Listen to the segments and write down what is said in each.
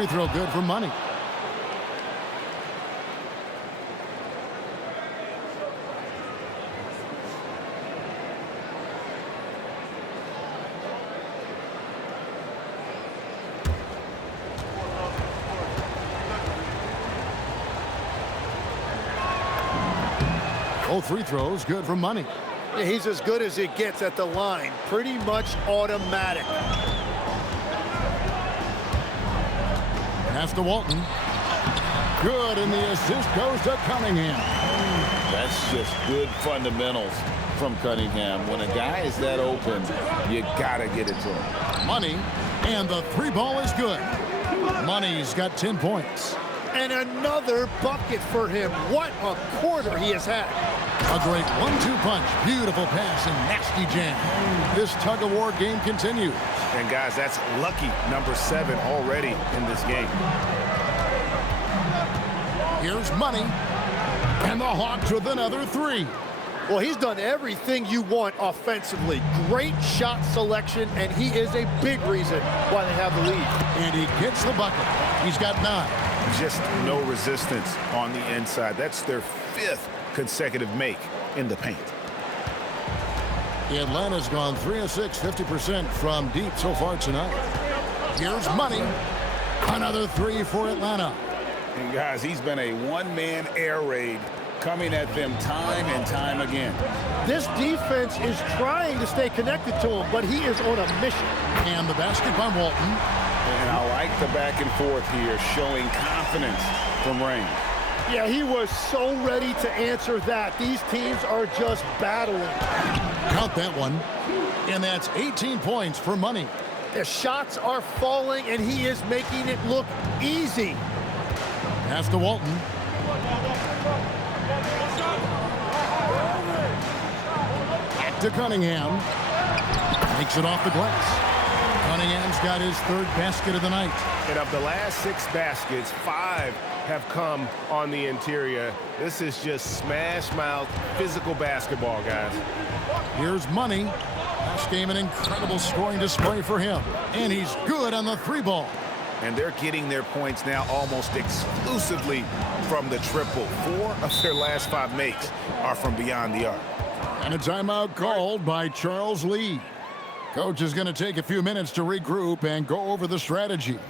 free throw good for Money. Both free throws good for Money. Yeah, he's as good as it gets at the line. Pretty much automatic. Pass to Walton. Good, and the assist goes to Cunningham. That's just good fundamentals from Cunningham. When a guy is that open, you gotta get it to him. Money, and the three ball is good. Money's got 10 points. And another bucket for him. What a quarter he has had. A great 1-2 punch. Beautiful pass and nasty jam. This tug-of-war game continues. And, guys, that's lucky number 7 already in this game. Here's Money. And the Hawks with another 3. Well, he's done everything you want offensively. Great shot selection, and he is a big reason why they have the lead. And he gets the bucket. He's got 9. Just no resistance on the inside. That's their 5th consecutive make in the paint. Atlanta's gone 3 of 6, 50% from deep so far tonight. Here's Money. Another 3 for Atlanta. And guys, he's been a one-man air raid coming at them time and time again. This defense is trying to stay connected to him, but he is on a mission. And the basket by Walton. And I like the back and forth here, showing confidence from Rain. Yeah, he was so ready to answer that. These teams are just battling. Count that one. And that's 18 points for Money. The shots are falling, and he is making it look easy. Pass to Walton. Back to Cunningham. Makes it off the glass. Cunningham's got his 3rd basket of the night. And of the last 6 baskets, 5 have come on the interior. This is just smash-mouth physical basketball, guys. Here's Money. Last game, an incredible scoring display for him. And he's good on the 3 ball. And they're getting their points now almost exclusively from the triple. 4 of their last 5 makes are from beyond the arc. And a timeout called by Charles Lee. Coach is going to take a few minutes to regroup and go over the strategy.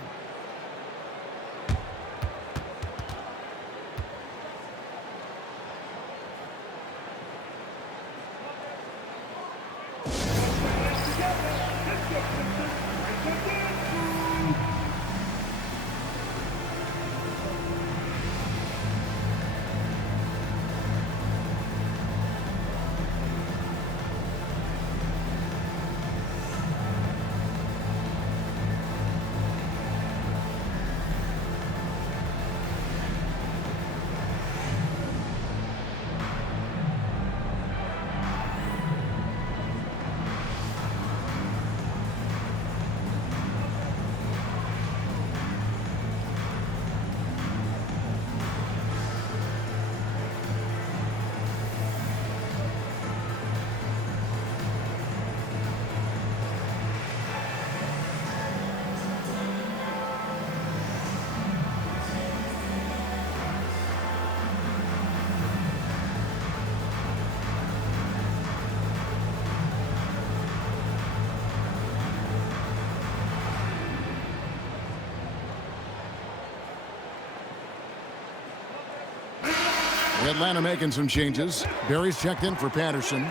Atlanta making some changes. Barry's checked in for Patterson.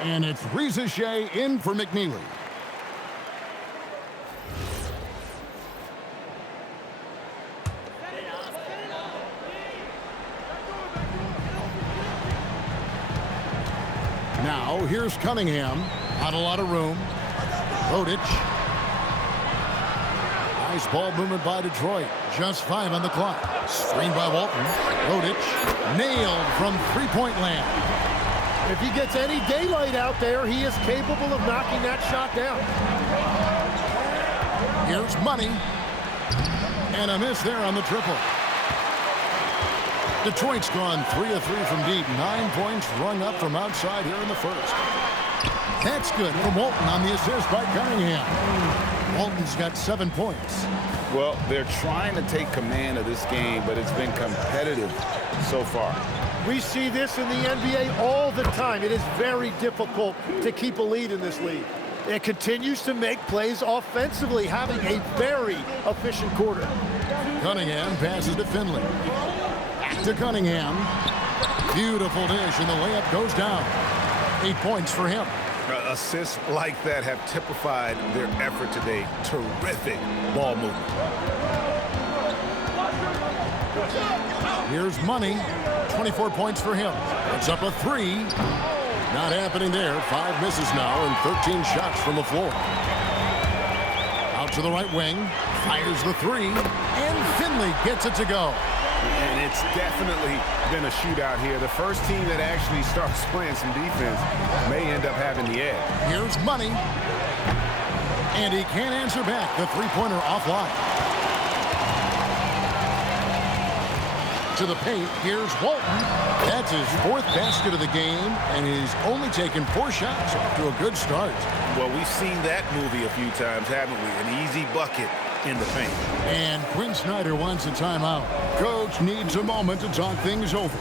And it's Reza Shea in for McNeely. Now, here's Cunningham. Not a lot of room. Rodic. Nice ball movement by Detroit. Just 5 on the clock. Screen by Walton. Rodic nailed from three-point land. If he gets any daylight out there, he is capable of knocking that shot down. Here's Money. And a miss there on the triple. Detroit's gone 3 of 3 from deep. 9 points rung up from outside here in the first. That's good from Walton on the assist by Cunningham. Walton's got 7 points. Well, they're trying to take command of this game, but it's been competitive so far. We see this in the NBA all the time. It is very difficult to keep a lead in this league. It continues to make plays offensively, having a very efficient quarter. Cunningham passes to Finley. Back to Cunningham. Beautiful dish, and the layup goes down. 8 points for him. Assists like that have typified their effort today. Terrific ball movement. Here's Money. 24 points for him. It's up a 3. Not happening there. 5 misses now and 13 shots from the floor. Out to the right wing. Fires the 3. And Finley gets it to go. And it's definitely been a shootout here. The first team that actually starts playing some defense may end up having the edge. Here's Money. And he can't answer back. The three-pointer offline. To the paint. Here's Walton. That's his 4th basket of the game, and he's only taken 4 shots off to a good start. Well, we've seen that movie a few times, haven't we? An easy bucket in the paint. And Quinn Snyder wants a timeout. Coach needs a moment to talk things over.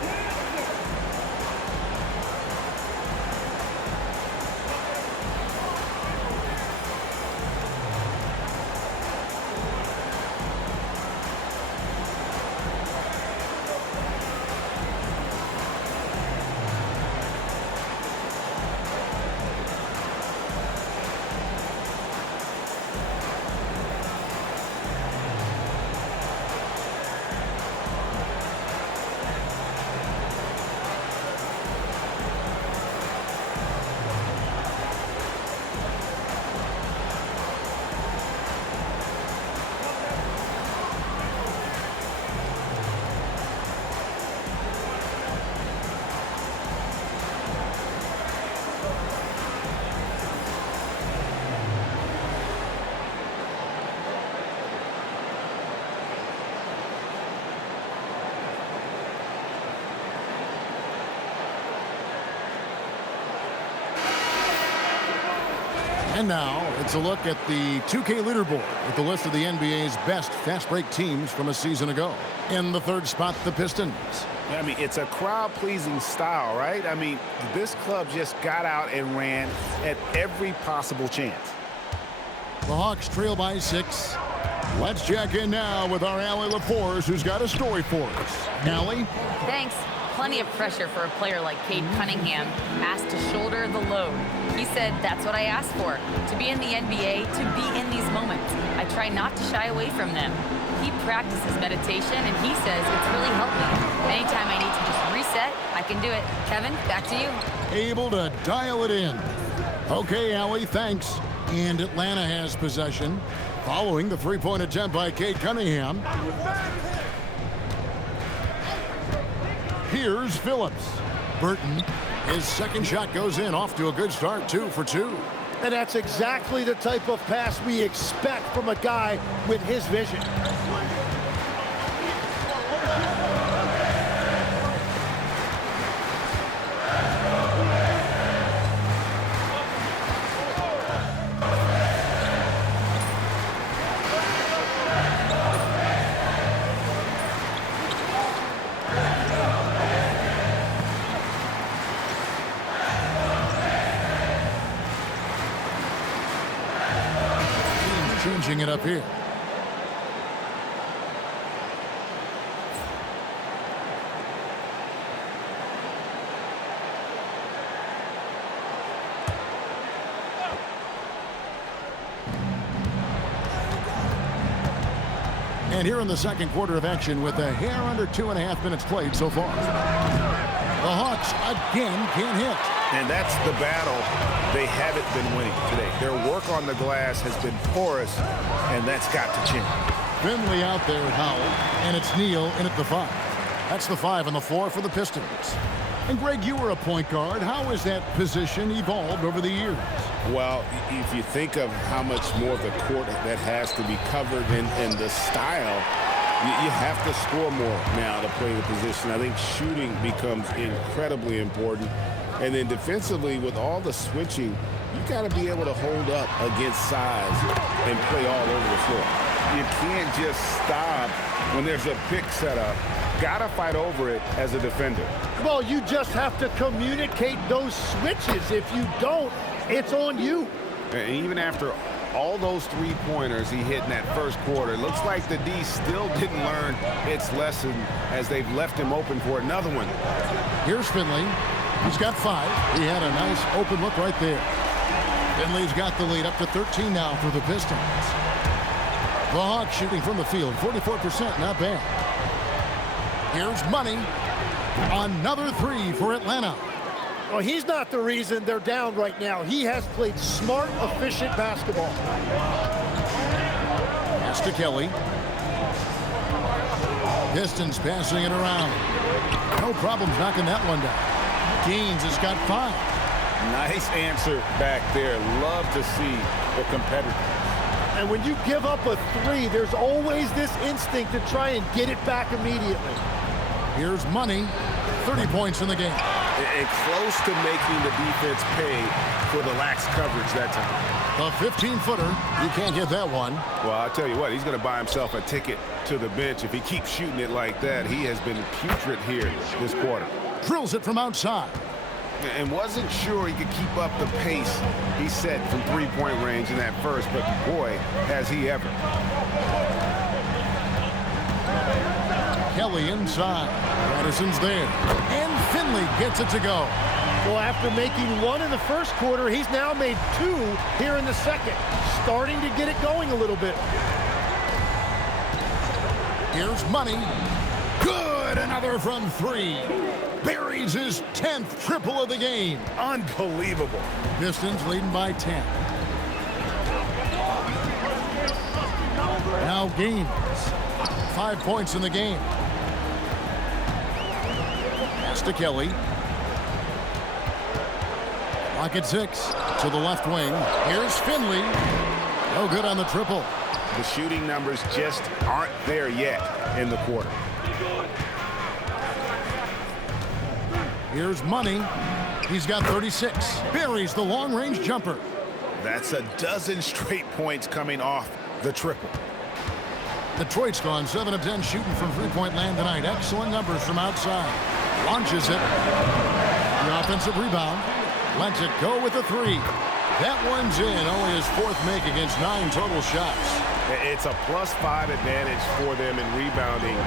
And now it's a look at the 2K leaderboard with the list of the NBA's best fast break teams from a season ago. In the 3rd spot, the Pistons. I mean, it's a crowd-pleasing style, right? I mean, this club just got out and ran at every possible chance. The Hawks trail by 6. Let's check in now with our Allie LaForce, who's got a story for us. Allie? Thanks. Plenty of pressure for a player like Cade Cunningham, asked to shoulder the load. He said, that's what I asked for, to be in the NBA, to be in these moments. I try not to shy away from them. He practices meditation, and he says it's really helped me. Anytime I need to just reset, I can do it. Kevin, back to you. Able to dial it in. Okay, Allie, thanks. And Atlanta has possession, following the three-point attempt by Cade Cunningham. Here's Phillips. Burton, his second shot goes in, off to a good start, 2 for 2. And that's exactly the type of pass we expect from a guy with his vision. Changing it up here. And here in the second quarter of action with a hair under 2.5 minutes played so far. The Hawks again can't hit. And that's the battle they haven't been winning today. Their work on the glass has been porous, and that's got to change. Finley out there, Howell, and it's Neal in at the 5. That's the 5 on the floor for the Pistons. And Greg, you were a point guard. How has that position evolved over the years? Well, if you think of how much more of the court that has to be covered and the style, you have to score more now to play the position. I think shooting becomes incredibly important. And then defensively, with all the switching, you got to be able to hold up against size and play all over the floor. You can't just stop when there's a pick set up. Gotta fight over it as a defender. Well, you just have to communicate those switches. If you don't, it's on you. And even after all those three-pointers he hit in that first quarter, it looks like the D still didn't learn its lesson as they've left him open for another one. Here's Finley. He's got 5. He had a nice open look right there. Finley's got the lead up to 13 now for the Pistons. The Hawks shooting from the field, 44%, not bad. Here's Money. Another 3 for Atlanta. Well, he's not the reason they're down right now. He has played smart, efficient basketball. Pass to Kelly. Pistons passing it around. No problems knocking that one down. Gaines has got 5. Nice answer back there. Love to see the competitor. And when you give up a 3, there's always this instinct to try and get it back immediately. Here's Money. 30 points in the game. And close to making the defense pay for the lax coverage that time. A 15-footer. You can't get that one. Well, I'll tell you what, he's going to buy himself a ticket to the bench. If he keeps shooting it like that, he has been putrid here this quarter. Drills it from outside. And wasn't sure he could keep up the pace he set from three-point range in that first, but boy, has he ever. Kelly inside. Patterson's there. And Finley gets it to go. Well, after making 1 in the first quarter, he's now made 2 here in the second. Starting to get it going a little bit. Here's Money. Good. Another from 3. Buries his 10th triple of the game. Unbelievable. Pistons leading by 10. Now Gaines. 5 points in the game. Pass to Kelly. Clock at 6. To the left wing. Here's Finley. No good on the triple. The shooting numbers just aren't there yet in the quarter. Here's Money. He's got 36. Buries the long-range jumper. That's a dozen straight points coming off the triple. Detroit's gone 7 of 10 shooting from three-point land tonight. Excellent numbers from outside. Launches it. The offensive rebound. Lets it go with a 3. That one's in. Only his 4th make against 9 total shots. It's a +5 advantage for them in rebounding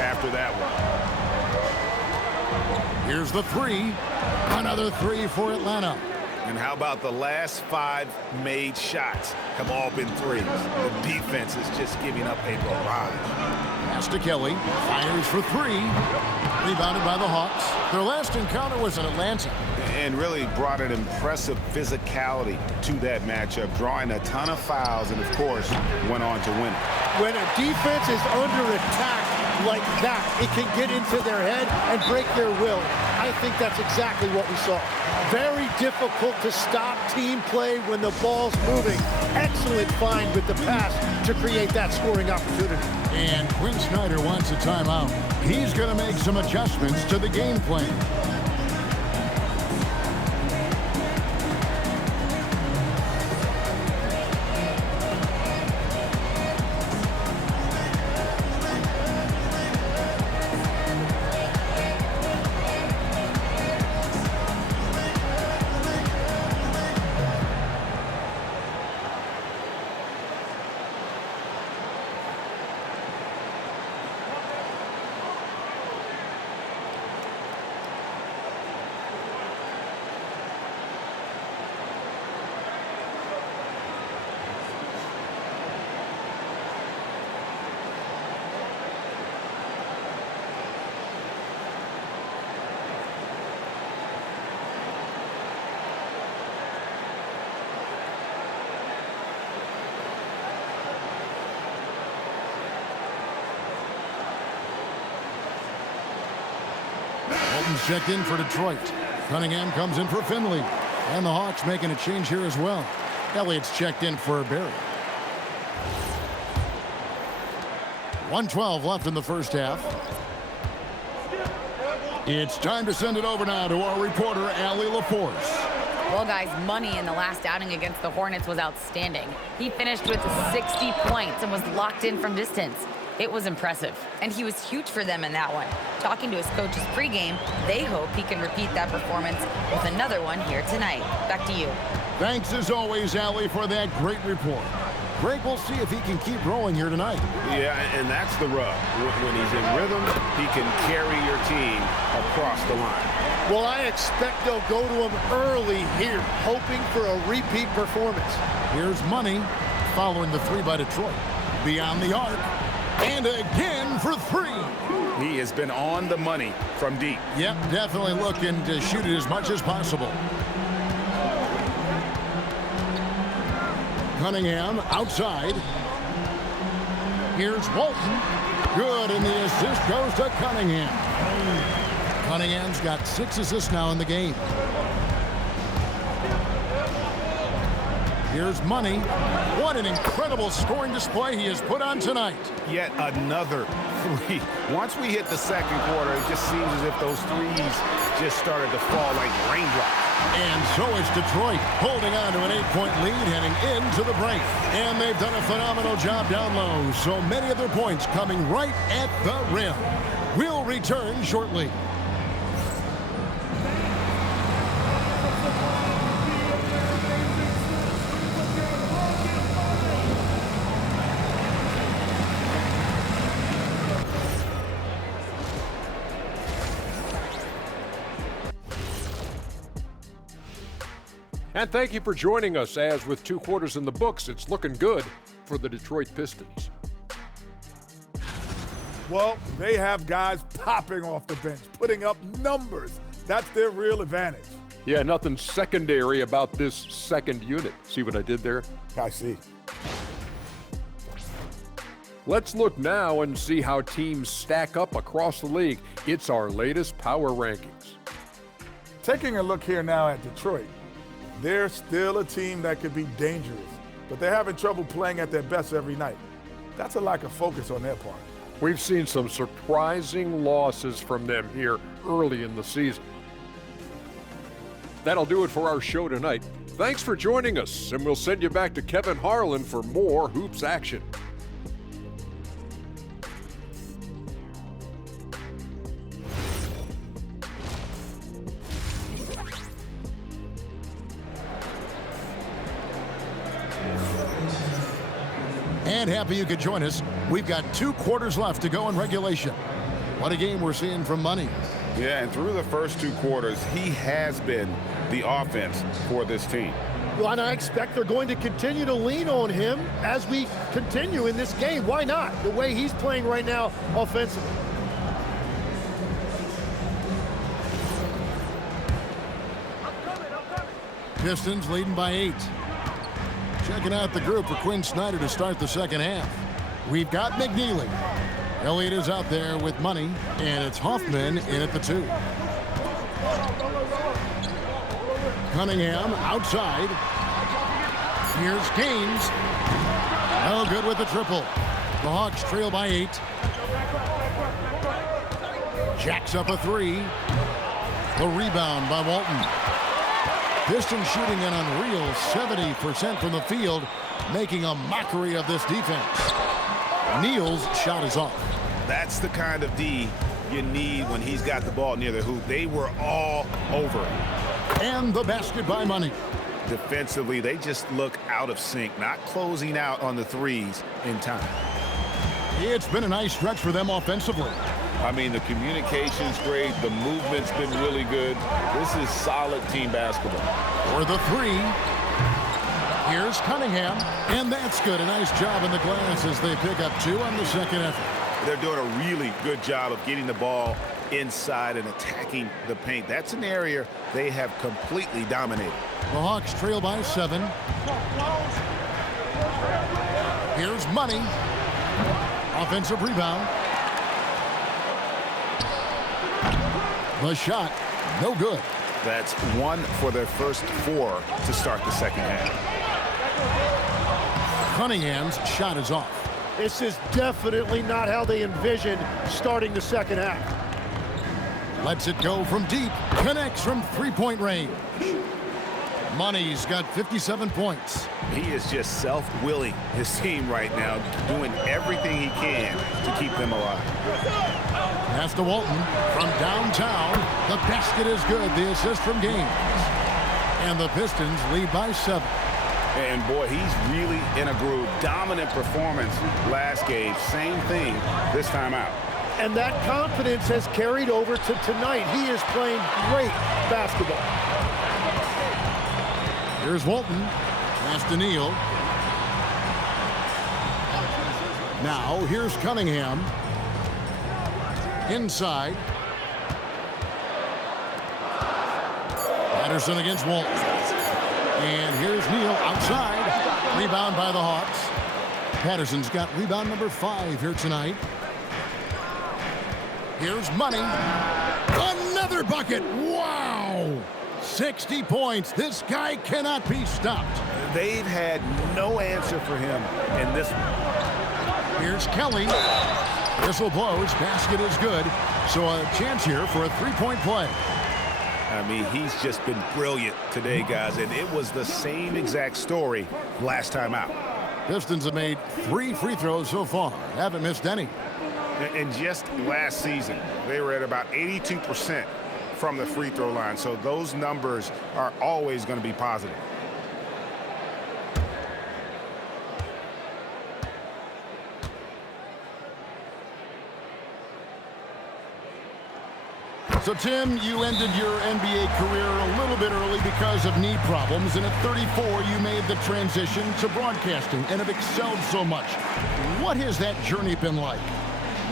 after that one. Here's the 3. Another 3 for Atlanta. And how about the last 5 made shots have all been threes? The defense is just giving up a barrage. Pass to Kelly. Fires for 3. Rebounded by the Hawks. Their last encounter was in Atlanta. And really brought an impressive physicality to that matchup, drawing a ton of fouls and, of course, went on to win it. When a defense is under attack like that, it can get into their head and break their will. I think that's exactly what we saw. Very difficult to stop team play when the ball's moving. Excellent find with the pass to create that scoring opportunity. And Quinn Snyder wants a timeout. He's going to make some adjustments to the game plan. Walton's checked in for Detroit. Cunningham comes in for Finley. And the Hawks making a change here as well. Elliott's checked in for Barry. 1:12 left in the first half. It's time to send it over now to our reporter, Allie LaForce. Well, guys, Money in the last outing against the Hornets was outstanding. He finished with 60 points and was locked in from distance. It was impressive, and he was huge for them in that one. Talking to his coaches pregame, they hope he can repeat that performance with another one here tonight. Back to you. Thanks as always, Allie, for that great report. Greg, we'll see if he can keep rolling here tonight. Yeah, and that's the rub. When he's in rhythm, he can carry your team across the line. Well, I expect they'll go to him early here, hoping for a repeat performance. Here's Money following the three by Detroit. Beyond the arc. And again for three. He has been on the money from deep. Yep, definitely looking to shoot it as much as possible. Cunningham outside. Here's Walton. Good, and the assist goes to Cunningham. Cunningham's got 6 assists now in the game. Here's Money. What an incredible scoring display he has put on tonight. Yet another three. Once we hit the second quarter, it just seems as if those threes just started to fall like raindrops. And so it's Detroit holding on to an 8-point lead heading into the break. And they've done a phenomenal job down low. So many of their points coming right at the rim. We'll return shortly. And thank you for joining us, as with 2 quarters in the books, it's looking good for the Detroit Pistons. Well, they have guys popping off the bench, putting up numbers. That's their real advantage. Yeah, nothing secondary about this second unit. See what I did there? I see. Let's look now and see how teams stack up across the league. It's our latest power rankings. Taking a look here now at Detroit, they're still a team that could be dangerous, but they're having trouble playing at their best every night. That's a lack of focus on their part. We've seen some surprising losses from them here early in the season. That'll do it for our show tonight. Thanks for joining us, and we'll send you back to Kevin Harlan for more hoops action. And happy you could join us. We've got 2 quarters left to go in regulation. What a game we're seeing from Money. Yeah, and through the first 2 quarters, he has been the offense for this team. Well, and I expect they're going to continue to lean on him as we continue in this game. Why not? The way he's playing right now offensively. Pistons leading by 8. Checking out the group for Quinn Snyder to start the second half. We've got McNeely. Elliott is out there with Money, and it's Hoffman in at the 2. Cunningham outside. Here's Gaines. No good with the triple. The Hawks trail by 8. Jacks up a 3. The rebound by Walton. Pistons shooting an unreal 70% from the field, making a mockery of this defense. Neal's shot is off. That's the kind of D you need when he's got the ball near the hoop. They were all over him. And the basket by Money. Defensively, they just look out of sync, not closing out on the threes in time. It's been a nice stretch for them offensively. I mean, the communication's great. The movement's been really good. This is solid team basketball. For the 3. Here's Cunningham. And that's good. A nice job in the glass as they pick up 2 on the second effort. They're doing a really good job of getting the ball inside and attacking the paint. That's an area they have completely dominated. The Hawks trail by 7. Here's Money. Offensive rebound. The shot, no good. That's 1 for their first 4 to start the second half. Cunningham's shot is off. This is definitely not how they envisioned starting the second half. Lets it go from deep. Connects from 3-point range. Money's got 57 points. He is just self-willing his team right now, doing everything he can to keep them alive. Pass to Walton from downtown. The basket is good. The assist from Gaines. And the Pistons lead by 7. And boy, he's really in a groove. Dominant performance last game. Same thing this time out. And that confidence has carried over to tonight. He is playing great basketball. Here's Walton. Pass to Neal. Now, here's Cunningham. Inside. Patterson against Walton. And here's Neal outside. Rebound by the Hawks. Patterson's got rebound number 5 here tonight. Here's Money. Another bucket. Wow. 60 points. This guy cannot be stopped. They've had no answer for him in this one. Here's Kelly. Whistle blows. Basket is good. So a chance here for a 3-point play. I mean, he's just been brilliant today, guys, and it was the same exact story last time out. Pistons have made 3 free throws so far. Haven't missed any. And just last season, they were at about 82% from the free throw line. So those numbers are always going to be positive. So, Tim, you ended your NBA career a little bit early because of knee problems, and at 34, you made the transition to broadcasting and have excelled so much. What has that journey been like?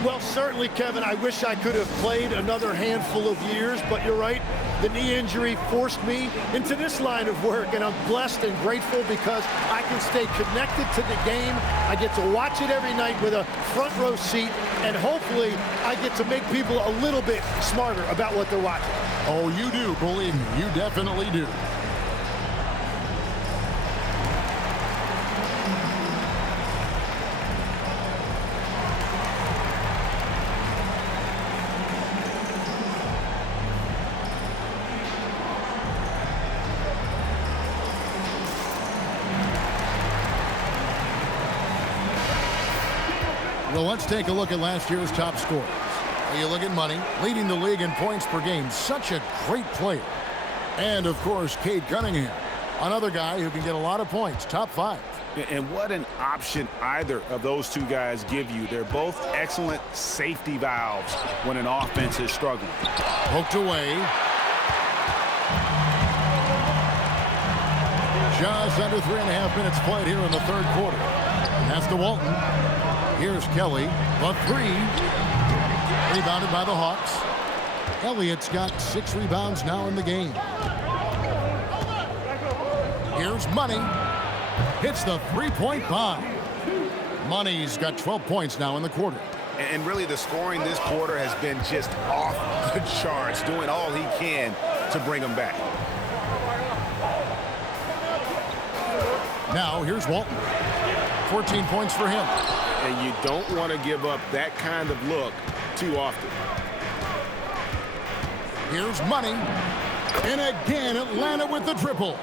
Well, certainly, Kevin, I wish I could have played another handful of years, but you're right. The knee injury forced me into this line of work, and I'm blessed and grateful because I can stay connected to the game. I get to watch it every night with a front row seat, and hopefully I get to make people a little bit smarter about what they're watching. Oh, you do, believe me, you definitely do. Well, let's take a look at last year's top scorers. You look at Money, leading the league in points per game. Such a great player. And, of course, Cade Cunningham, another guy who can get a lot of points, top 5. And what an option either of those two guys give you. They're both excellent safety valves when an offense is struggling. Poked away. Just under 3.5 minutes played here in the third quarter. That's to Walton. Here's Kelly, the 3. Rebounded by the Hawks. Elliott's got 6 rebounds now in the game. Here's Money. Hits the 3-point bomb. Money's got 12 points now in the quarter. And really the scoring this quarter has been just off the charts, doing all he can to bring them back. Now here's Walton. 14 points for him. And you don't want to give up that kind of look too often. Here's Money. And again, Atlanta with the triple.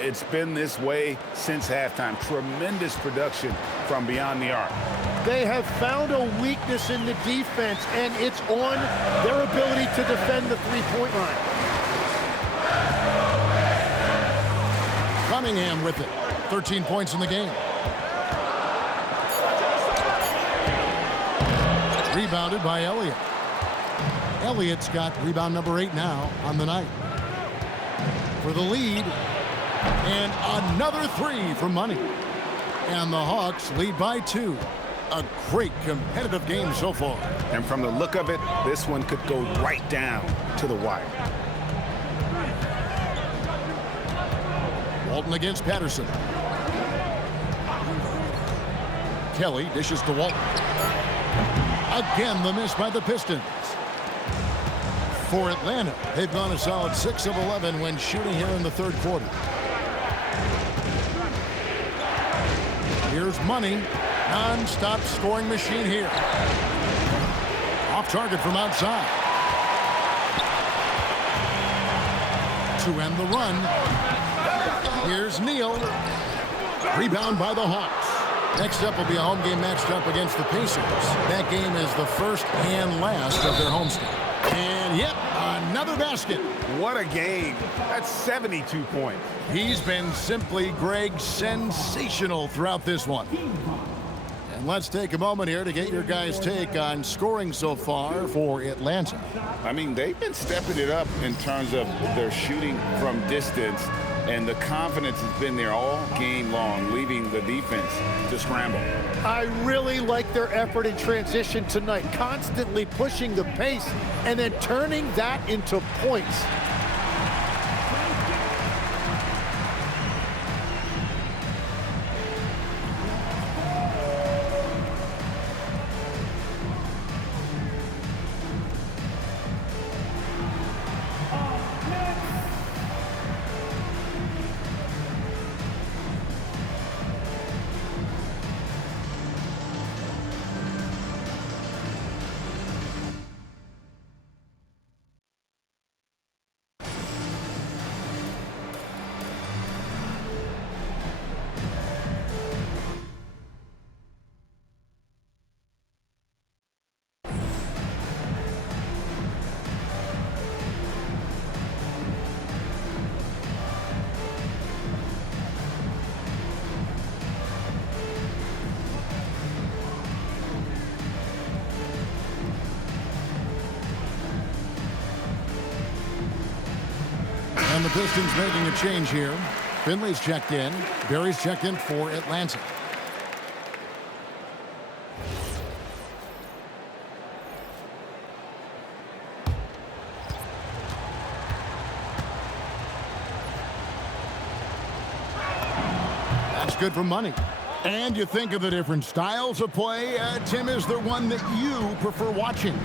It's been this way since halftime. Tremendous production from beyond the arc. They have found a weakness in the defense, and it's on their ability to defend the three-point line. Cunningham with it. 13 points in the game. Rebounded by Elliott. Elliott's got rebound number 8 now on the night. For the lead. And another 3 from Money. And the Hawks lead by 2. A great competitive game so far. And from the look of it, this one could go right down to the wire. Walton against Patterson. Kelly dishes to Walton. Again, the miss by the Pistons. For Atlanta, they've gone a solid 6 of 11 when shooting here in the third quarter. Here's Money. Non-stop scoring machine here. Off target from outside. to end the run. Here's Neal. Rebound by the Hawks. Next up will be a home game matched up against the Pacers. That game is the first and last of their homestand. And yep, another basket. What a game. That's 72 points. He's been simply, Greg, sensational throughout this one. And let's take a moment here to get your guys' take on scoring so far for Atlanta. I mean, they've been stepping it up in terms of their shooting from distance, and the confidence has been there all game long, leaving the defense to scramble. I really like their effort in transition tonight, constantly pushing the pace and then turning that into points. And the Pistons making a change here. Finley's checked in. Barry's checked in for Atlanta. That's good for money. And you think of the different styles of play. Tim, is there one that you prefer watching?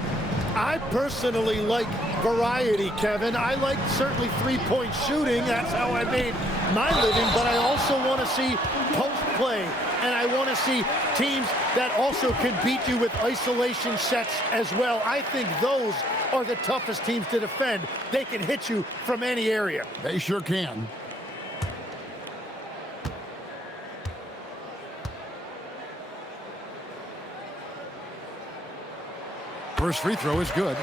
I personally like variety, Kevin. I like certainly three-point shooting. That's how I made my living. But I also want to see post play. And I want to see teams that also can beat you with isolation sets as well. I think those are the toughest teams to defend. They can hit you from any area. They sure can. First free throw is good.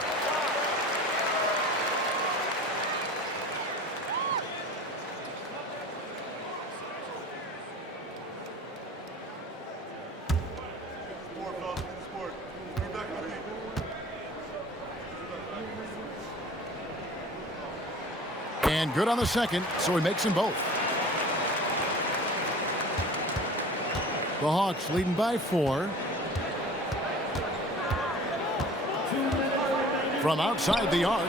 And good on the second, so he makes them both. The Hawks leading by 4. From outside the arc,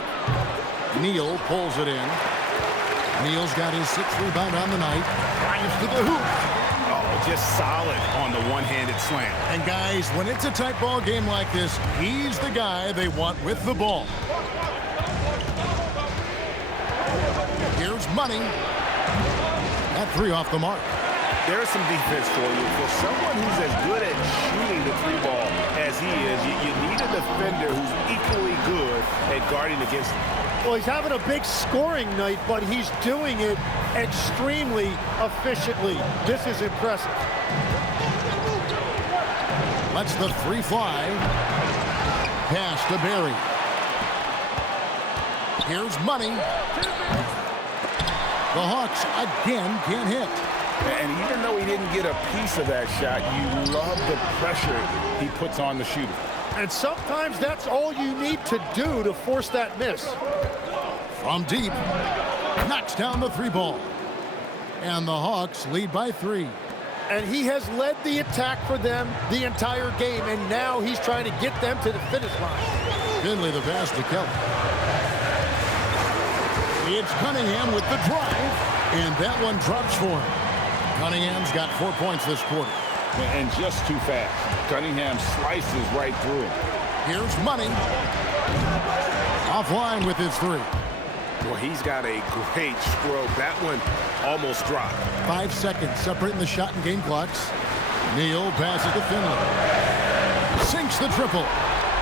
Neal pulls it in. Neal's got his 6th rebound on the night. Drives to the hoop. Oh, just solid on the one-handed slam. And guys, when it's a tight ball game like this, he's the guy they want with the ball. Here's Money. That 3 off the mark. There's some defense for you. For someone who's as good at shooting the 3-ball as he is, you need a defender who's equally good at guarding against him. Well, he's having a big scoring night, but he's doing it extremely efficiently. This is impressive. Lets the 3 fly. Pass to Barry. Here's Money. The Hawks again can't hit. And even though he didn't get a piece of that shot, you love the pressure he puts on the shooter. And sometimes that's all you need to do to force that miss. From deep, knocks down the 3-ball. And the Hawks lead by 3. And he has led the attack for them the entire game, and now he's trying to get them to the finish line. Finley the pass to Kelly. It's Cunningham with the drive, and that one drops for him. Cunningham's got 4 points this quarter. And just too fast. Cunningham slices right through him. Here's Money. Offline with his 3. Well, he's got a great stroke. That one almost dropped. 5 seconds separating the shot and game clocks. Neal passes to Finley. Sinks the triple.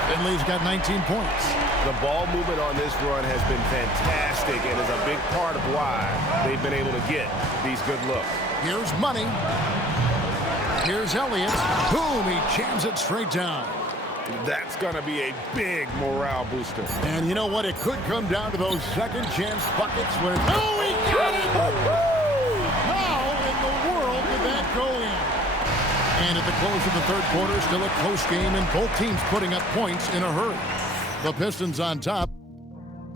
Finley's got 19 points. The ball movement on this run has been fantastic and is a big part of why they've been able to get these good looks. Here's Money. Here's Elliott. Boom, he jams it straight down. That's going to be a big morale booster. And you know what? It could come down to those second chance buckets when... Oh, he got it! How in the world did that go in? And at the close of the third quarter, still a close game, and both teams putting up points in a hurry. The Pistons on top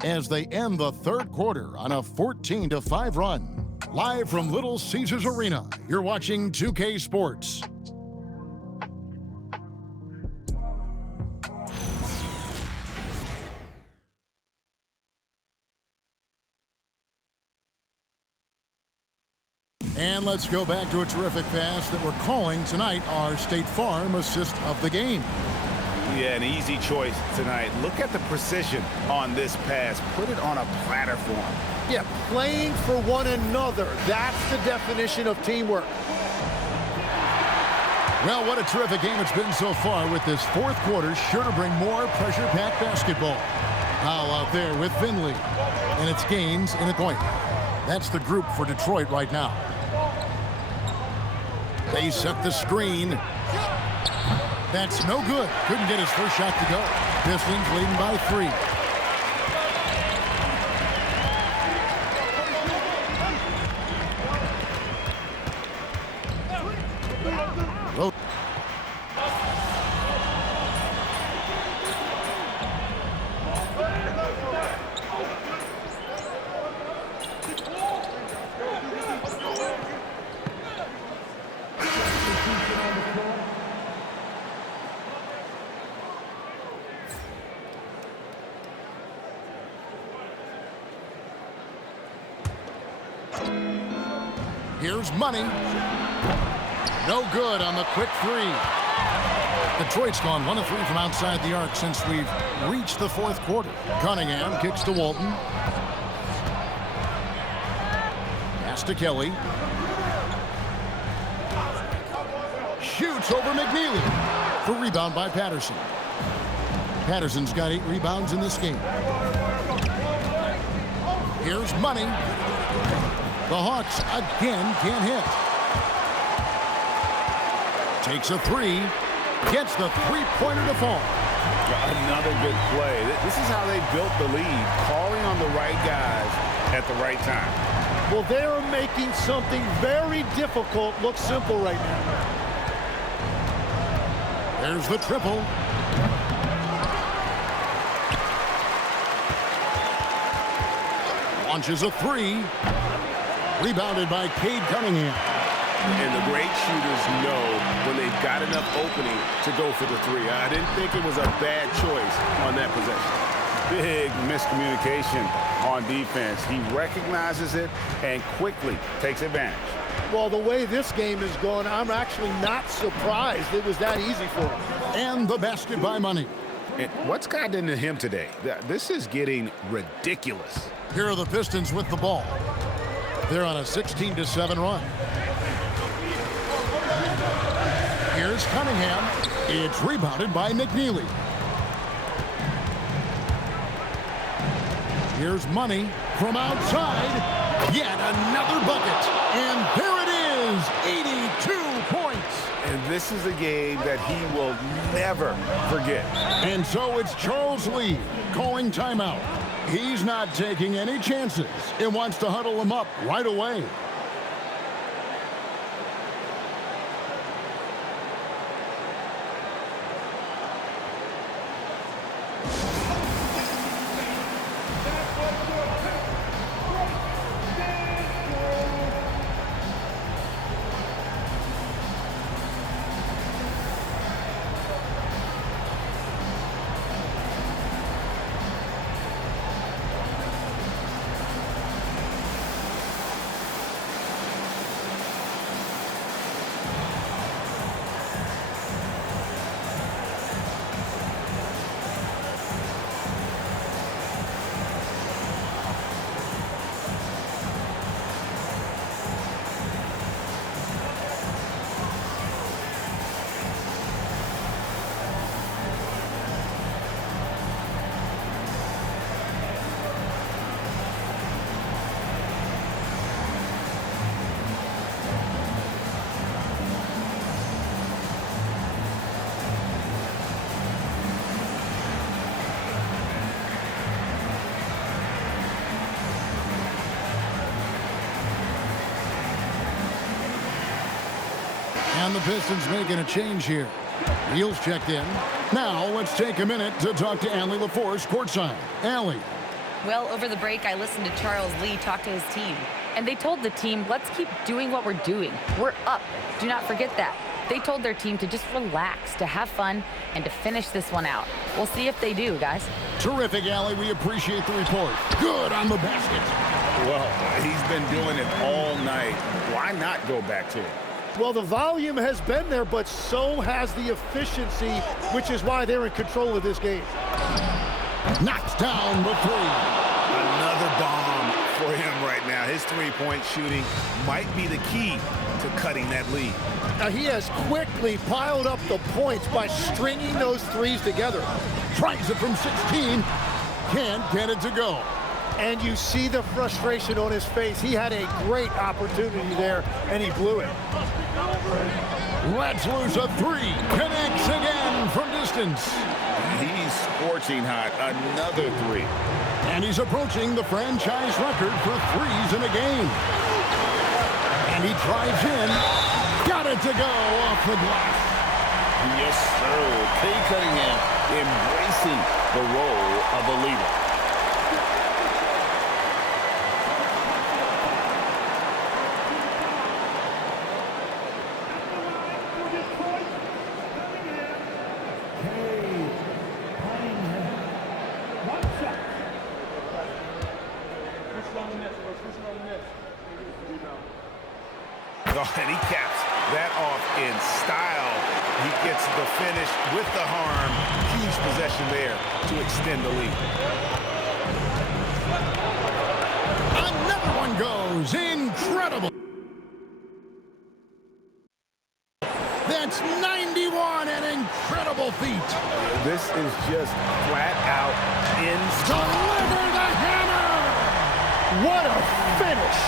as they end the third quarter on a 14-5 run. Live from Little Caesars Arena, you're watching 2K Sports. And let's go back to a terrific pass that we're calling tonight our State Farm assist of the game. Yeah, an easy choice tonight. Look at the precision on this pass. Put it on a platter form. Yeah, playing for one another. That's the definition of teamwork. Well, what a terrific game it's been so far, with this fourth quarter sure to bring more pressure-packed basketball. Now out there with Finley, and it's Gaines in a point. That's the group for Detroit right now. They set the screen. That's no good. Couldn't get his first shot to go. Pistons leading by 3. Well, here's Money. No good on the quick 3. Detroit's gone 1 of 3 from outside the arc since we've reached the fourth quarter. Cunningham kicks to Walton. Pass to Kelly. Shoots over McNeely. For rebound by Patterson. Patterson's got 8 rebounds in this game. Here's Money. The Hawks again can't hit. Takes a 3. Gets the three-pointer to fall. Another good play. This is how they built the lead. Calling on the right guys at the right time. Well, they are making something very difficult look simple right now. There's the triple. Launches a 3. Rebounded by Cade Cunningham. And the great shooters know when they've got enough opening to go for the 3. I didn't think it was a bad choice on that possession. Big miscommunication on defense. He recognizes it and quickly takes advantage. Well, the way this game is going, I'm actually not surprised it was that easy for him. And the basket by Money. And what's gotten into him today? This is getting ridiculous. Here are the Pistons with the ball. They're on a 16-7 run. Here's Cunningham. It's rebounded by McNeely. Here's Money from outside. Yet another bucket. And there it is, 82 points. And this is a game that he will never forget. And so it's Charles Lee calling timeout. He's not taking any chances and wants to huddle them up right away. And the Pistons making a change here. Wheels checked in. Now let's take a minute to talk to Allie LaForce courtside. Allie. Well, over the break, I listened to Charles Lee talk to his team. And they told the team, let's keep doing what we're doing. We're up. Do not forget that. They told their team to just relax, to have fun, and to finish this one out. We'll see if they do, guys. Terrific, Allie. We appreciate the report. Good on the basket. Well, he's been doing it all night. Why not go back to it? Well, the volume has been there, but so has the efficiency, which is why they're in control of this game. Knocks down the three. Another bomb for him right now. His three-point shooting might be the key to cutting that lead. Now, he has quickly piled up the points by stringing those threes together. Tries it from 16. Can't get it to go. And you see the frustration on his face. He had a great opportunity there, and he blew it. Lets loose a three. Connects again from distance. He's scorching hot. Another three. And he's approaching the franchise record for threes in a game. And he drives in. Got it to go off the glass. Yes, sir. Cade Cunningham embracing the role of a leader. And he caps that off in style. He gets the finish with the harm. Huge possession there to extend the lead. Another one goes. Incredible. That's 91, an incredible feat. This is just flat out in style. Deliver the hammer. What a finish.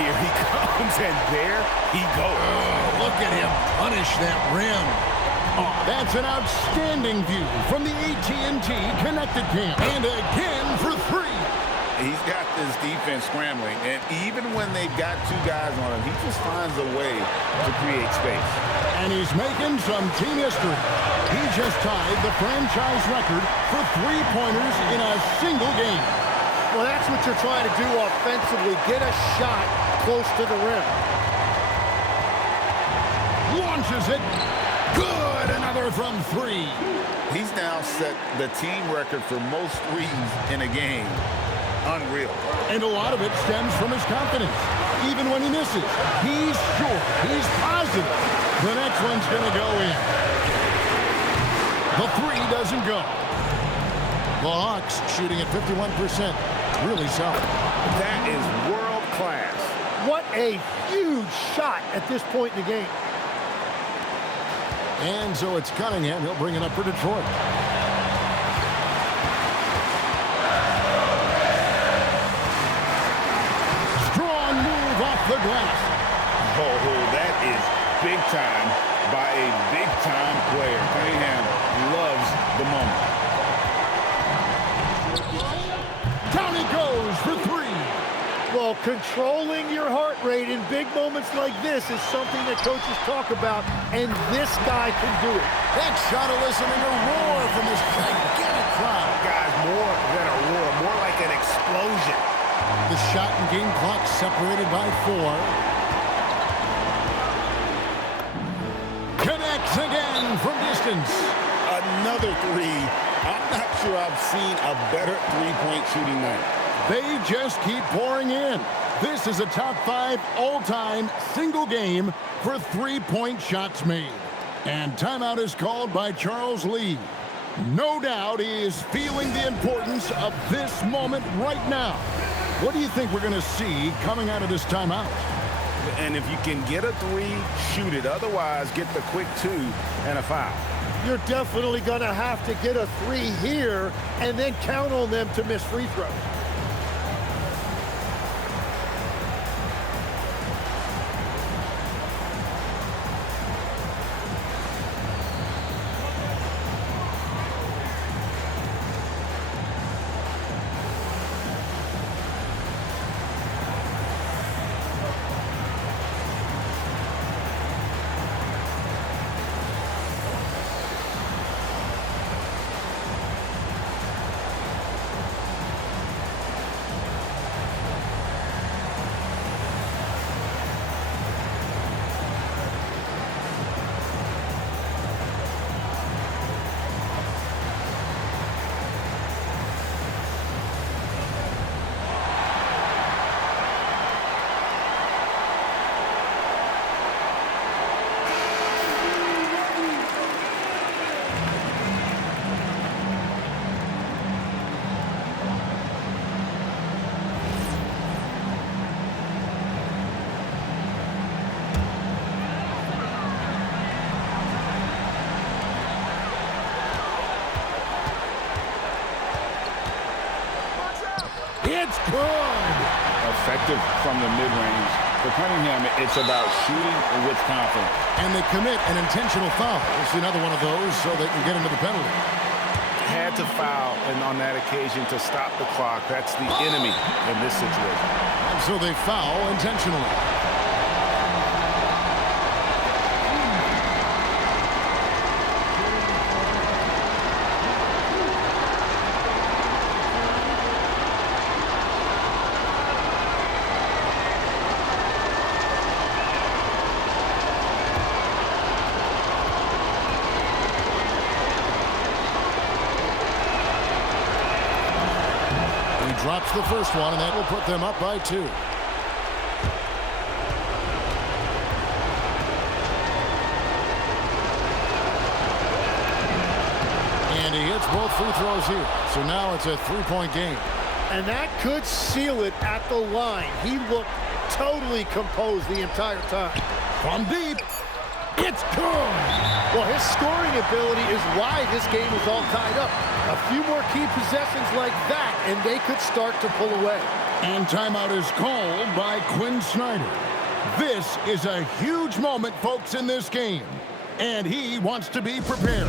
Here he comes, and there he goes. Oh, look at him punish that rim. Oh, that's an outstanding view from the AT&T Connected Camp. And again for three. He's got this defense scrambling, and even when they've got two guys on him, he just finds a way to create space. And he's making some team history. He just tied the franchise record for three-pointers in a single game. Well, that's what you're trying to do offensively. Get a shot close to the rim. Launches it. Good. Another from three. He's now set the team record for most threes in a game. Unreal. And a lot of it stems from his confidence. Even when he misses, he's sure, he's positive the next one's going to go in. The three doesn't go. The Hawks shooting at 51%. Really solid. That is world class. What a huge shot at this point in the game. And so it's Cunningham. He'll bring it up for Detroit. Strong move off the glass. Oh, that is big time by a big-time player. Cunningham loves the moment. Down he goes for three. Well, controlling your heart rate in big moments like this is something that coaches talk about, and this guy can do it. That shot eliciting a roar from this gigantic crowd. Guys, more than a roar, more like an explosion. The shot and game clock separated by 4. Connects again from distance. Another three. I'm not sure I've seen a better three-point shooting night. They just keep pouring in. This is a top 5 all-time single game for three-point shots made. And timeout is called by Charles Lee. No doubt he is feeling the importance of this moment right now. What do you think we're going to see coming out of this timeout? And if you can get a three, shoot it. Otherwise, get the quick 2 and a foul. You're definitely going to have to get a three here and then count on them to miss free throws. It's good! Effective from the mid-range. For Cunningham, it's about shooting with confidence. And they commit an intentional foul. It's another one of those so they can get into the penalty. Had to foul, and on that occasion to stop the clock. That's the enemy in this situation. And so they foul intentionally. Drops the first one, and that will put them up by 2. And he hits both free throws here. So now it's a 3-point game. And that could seal it at the line. He looked totally composed the entire time. From deep, it's good! Well, his scoring ability is why this game is all tied up. A few more key possessions like that, and they could start to pull away. And timeout is called by Quinn Snyder. This is a huge moment, folks, in this game. And he wants to be prepared.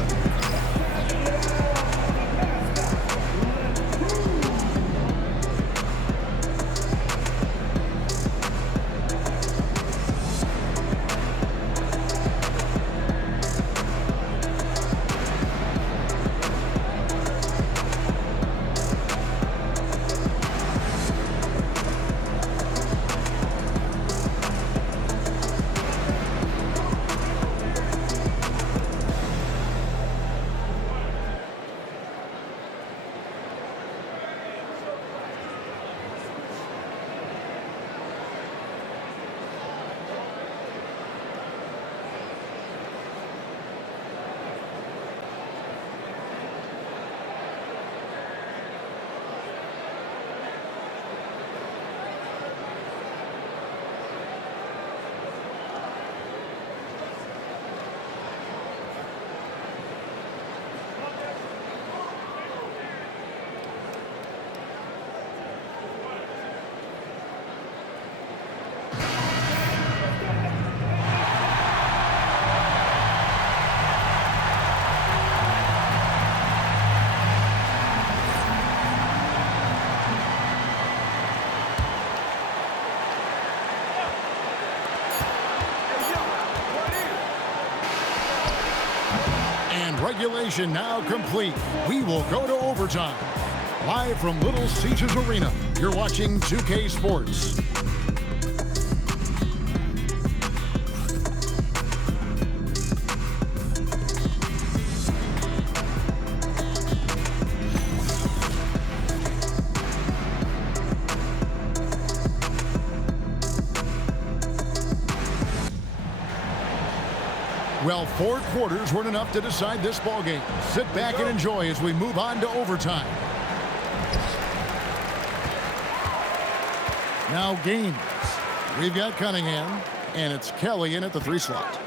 Regulation now complete. We will go to overtime. Live from Little Caesars Arena, you're watching 2K Sports. Well, 4 quarters weren't enough to decide this ballgame. Sit back and enjoy as we move on to overtime. Now games. We've got Cunningham, and it's Kelly in at the 3 slot.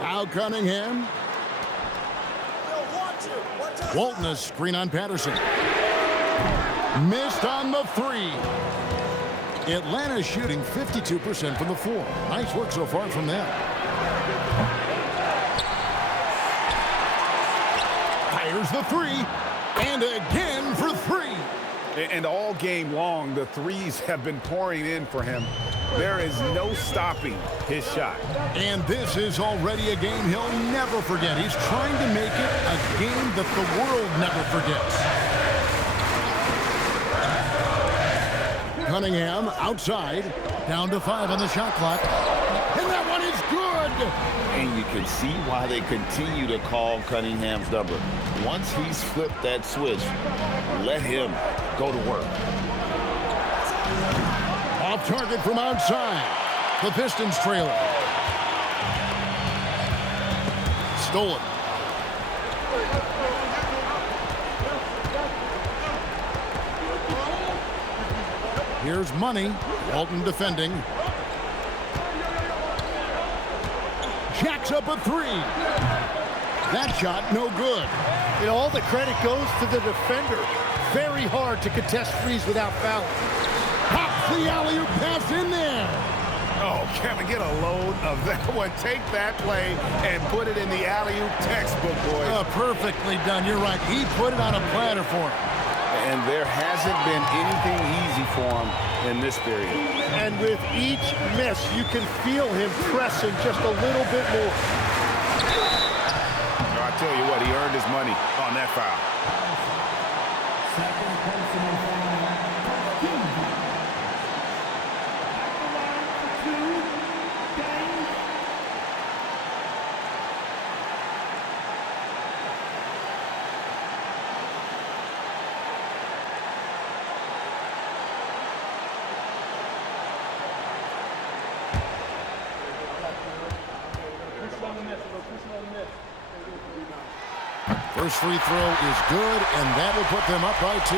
Now Cunningham. Walton, a screen on Patterson. Missed on the 3. Atlanta shooting 52% from the floor. Nice work so far from them. Fires the 3, and again for 3. And all game long, the threes have been pouring in for him. There is no stopping his shot. And this is already a game he'll never forget. He's trying to make it a game that the world never forgets. Cunningham outside, down to 5 on the shot clock. And that one is good! And you can see why they continue to call Cunningham's number. Once he's flipped that switch, let him go to work. Off target from outside. The Pistons trailer. Stolen. Here's Money. Walton defending. Jacks up a 3. That shot no good. And all the credit goes to the defender. very hard to contest threes without fouling. Pops the alley-oop pass in there. Oh, can we get a load of that one? Take that play and put it in the alley-oop textbook, boys. Perfectly done. You're right. He put it on a platter for him. And there hasn't been anything easy for him in this period. And with each miss, you can feel him pressing just a little bit more. I tell you what, he earned his money on that foul. Second personal foul, team foul. At the line for 2, James. First free throw is good, and that will put them up by 2.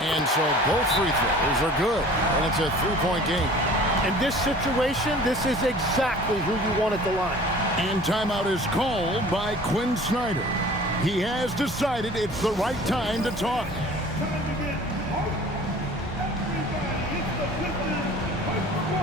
And so both free throws are good, and it's a 3-point game. In this situation, this is exactly who you want at the line. And timeout is called by Quinn Snyder. He has decided it's the right time to talk. Time to get out. Everybody, it's the Pistons first quarter.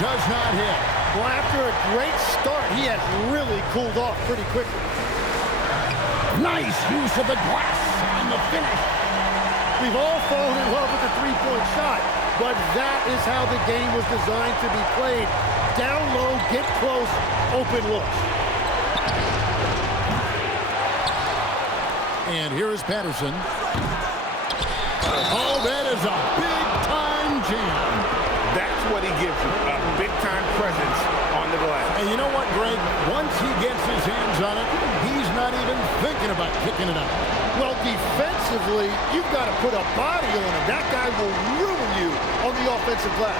Does not hit. Well, after a great start, he has really cooled off pretty quickly. Nice use of the glass on the finish. We've all fallen in love with the three-point shot, but that is how the game was designed to be played. Down low, get close, open looks. And here is Patterson. Oh, that is a big-time jam. That's what he gives you, a big-time presence on the glass. And you know what, Greg? Once he gets his hands on it, he's not even thinking about kicking it out. Well, defensively, you've got to put a body on him. That guy will ruin you on the offensive glass.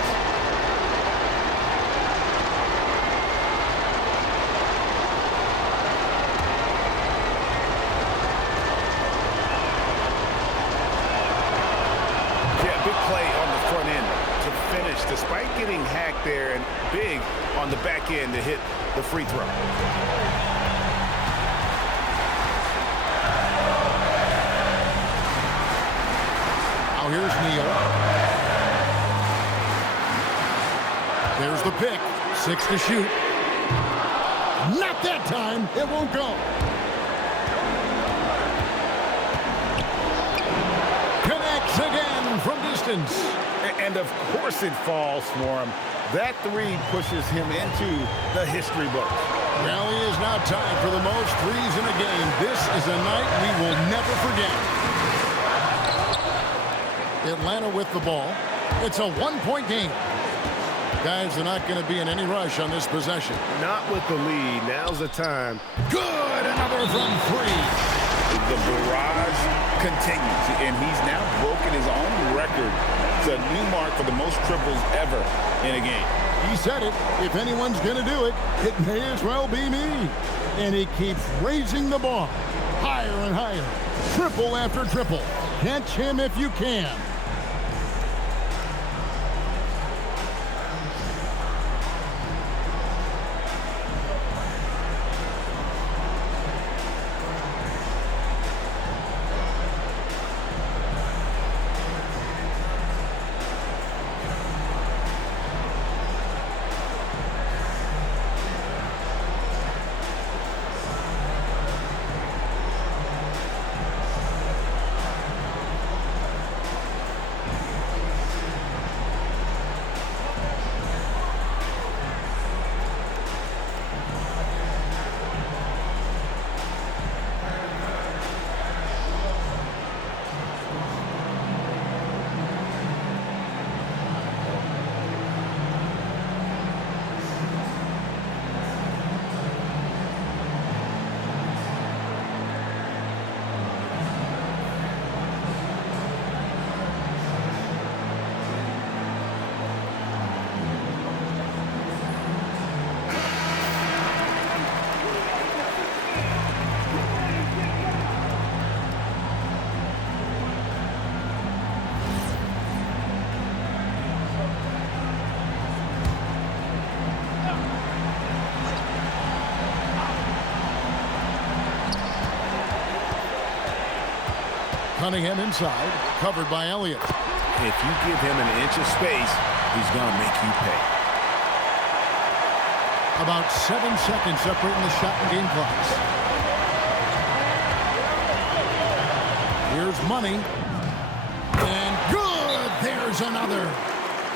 Despite getting hacked there and big on the back end to hit the free throw. Now here's Neal. There's the pick. 6 to shoot. Not that time. It won't go. Connects again from distance. And of course it falls for him. That three pushes him into the history book. Well, he is now tied for the most threes in a game. This is a night we will never forget. Atlanta with the ball. It's a one-point game. Guys are not going to be in any rush on this possession. Not with the lead. Now's the time. Good. Another from 3. The barrage continues, and he's now broken his own record. It's a new mark for the most triples ever in a game. He said it. If anyone's going to do it, it may as well be me. And he keeps raising the bar higher and higher. Triple after triple. Catch him if you can. Cunningham inside, covered by Elliott. If you give him an inch of space, he's going to make you pay. About 7 seconds separating the shot and game clocks. Here's Money. And good! There's another.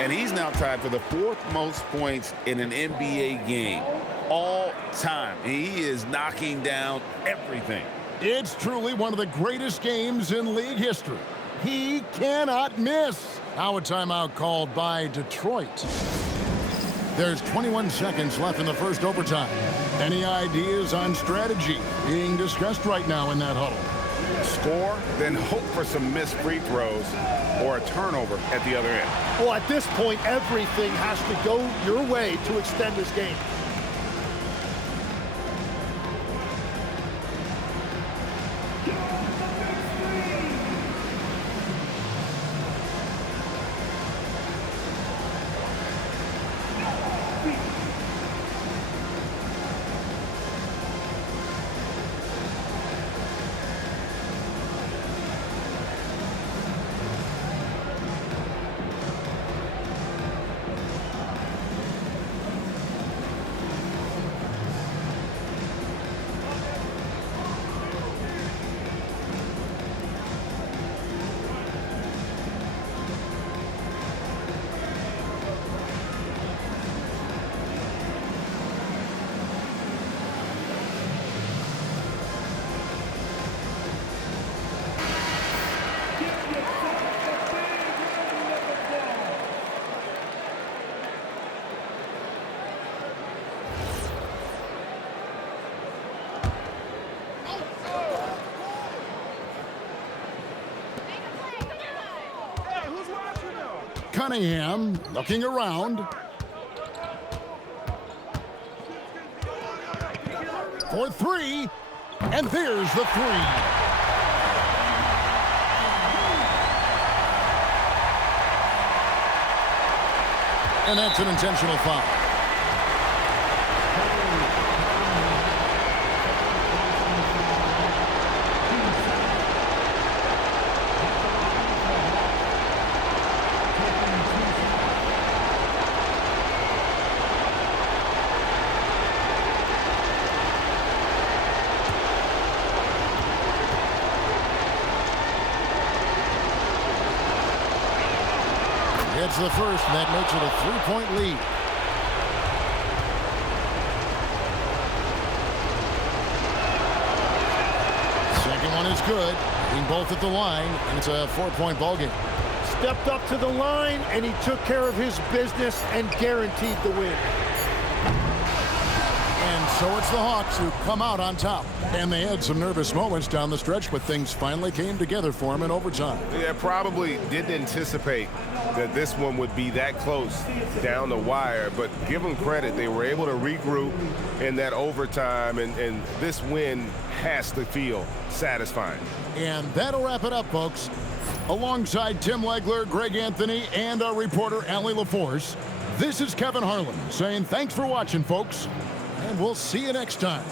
And he's now tied for the 4th most points in an NBA game all time. He is knocking down everything. It's truly one of the greatest games in league history. He cannot miss. Now a timeout called by Detroit. There's 21 seconds left in the first overtime. Any ideas on strategy being discussed right now in that huddle? Score, then hope for some missed free throws or a turnover at the other end. Well, at this point, everything has to go your way to extend this game. Cunningham looking around. For three. And there's the three. And that's an intentional foul. It's the first, and that makes it a 3-point lead. Second one is good. Being both at the line, and it's a 4-point ball game. Stepped up to the line, and he took care of his business and guaranteed the win. And So it's the Hawks who come out on top. And they had some nervous moments down the stretch, but things finally came together for them in overtime. Yeah, probably didn't anticipate that this one would be that close down the wire, but give them credit. They were able to regroup in that overtime, and this win has to feel satisfying. And that'll wrap it up, folks. Alongside Tim Legler, Greg Anthony, and our reporter, Allie LaForce, this is Kevin Harlan saying thanks for watching, folks, and we'll see you next time.